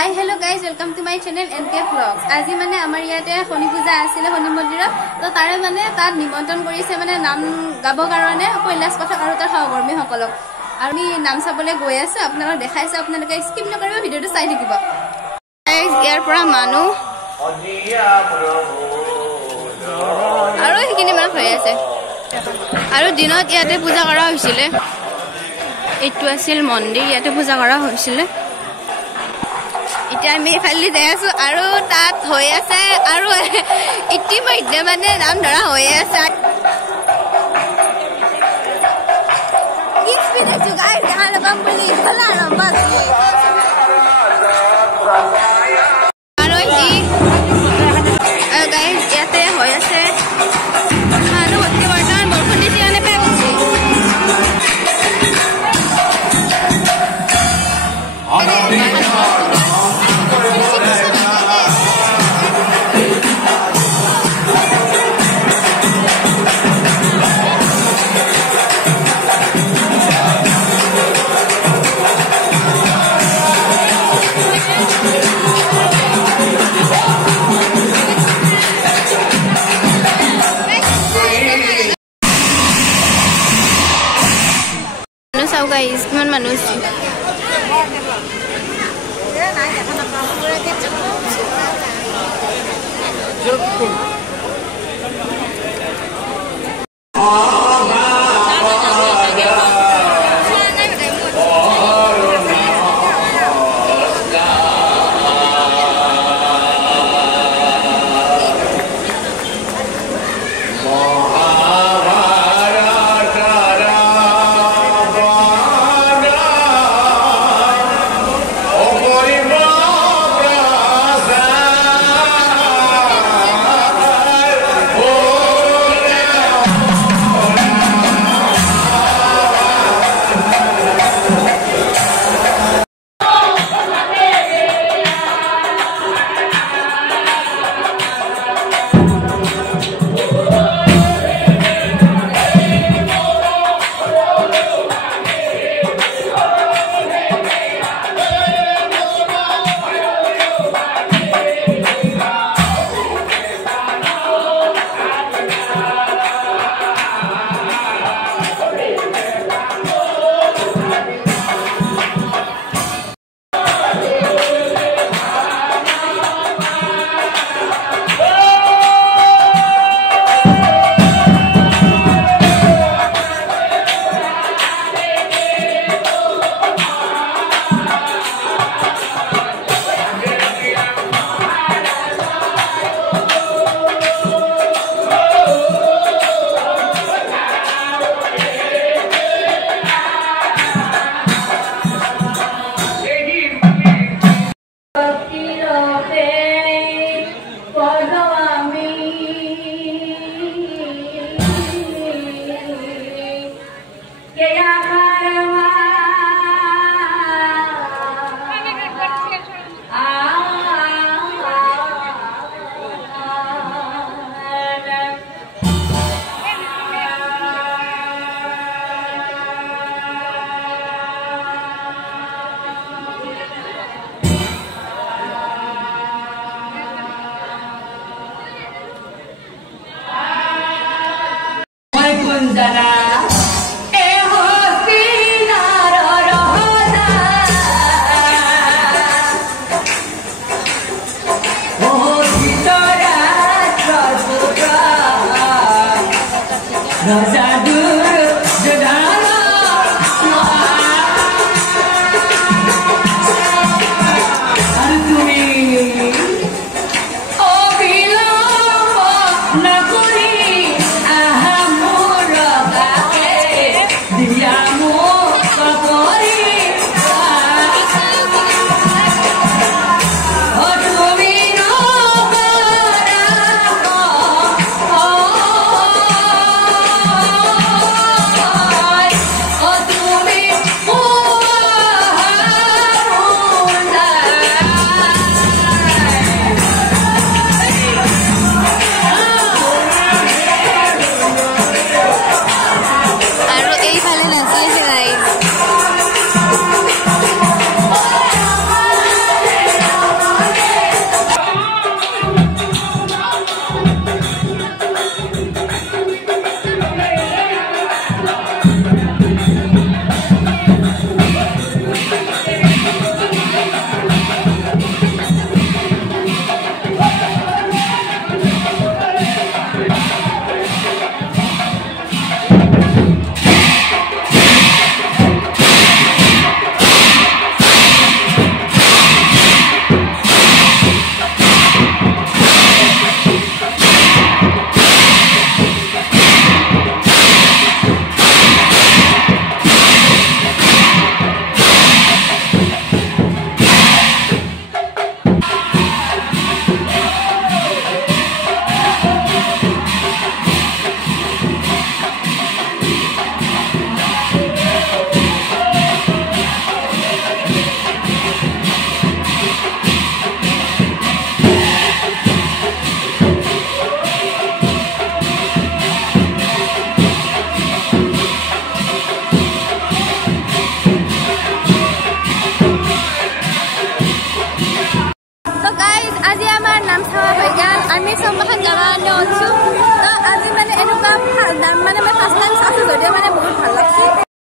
Hi, hello guys, welcome to my channel NK Vlogs. আজি মানে আমাৰ ইয়াতে শনি পূজা আছিল শনি মন্দিৰত তো তাৰে মানে তাত নিমন্ত্ৰণ কৰিছে মানে নাম গাব কাৰণে কৈলাশ পাঠক আৰু তাৰ সহকৰ্মী সকলক আমি নাম চাবলৈ গৈ আছো আপোনালোক দেখাইছে আপোনালোকে স্কিপ নকৰিব ভিডিওটো চাই থাকিব গাইস ইয়াৰ পৰা মানুহ আৰু এইখিনি মানে হৈ আছে আৰু দিনত ইয়াতে পূজা কৰা হৈছিল এইটো আছিল মন্দিৰ ইয়াতে পূজা কৰা হৈছিল এতিয়া আমি ফালি যাই আছো আৰু তাত হৈ আছে আৰু ইতিমধ্যে মানে নাম ধৰা হৈ আছে কি স্পীড আছে গাইস দেখা নাপাম বুলি খলা নাপাম আৰু গাইস ইয়াতে হৈ আছে আৰু অতি বৰ্তমান বৰষুণ দিছে মানে পেক হৈছে guys, come on, Manus.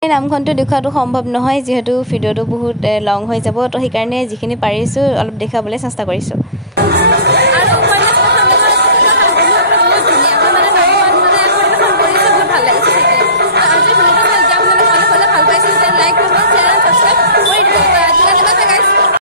নামখনটো দেখুৱাটো সম্ভৱ নহয় যিহেতু ভিডিঅ'টো বহুত লং হৈ যাব তো সেইকাৰণে যিখিনি পাৰিছোঁ অলপ দেখাবলৈ চেষ্টা কৰিছোঁ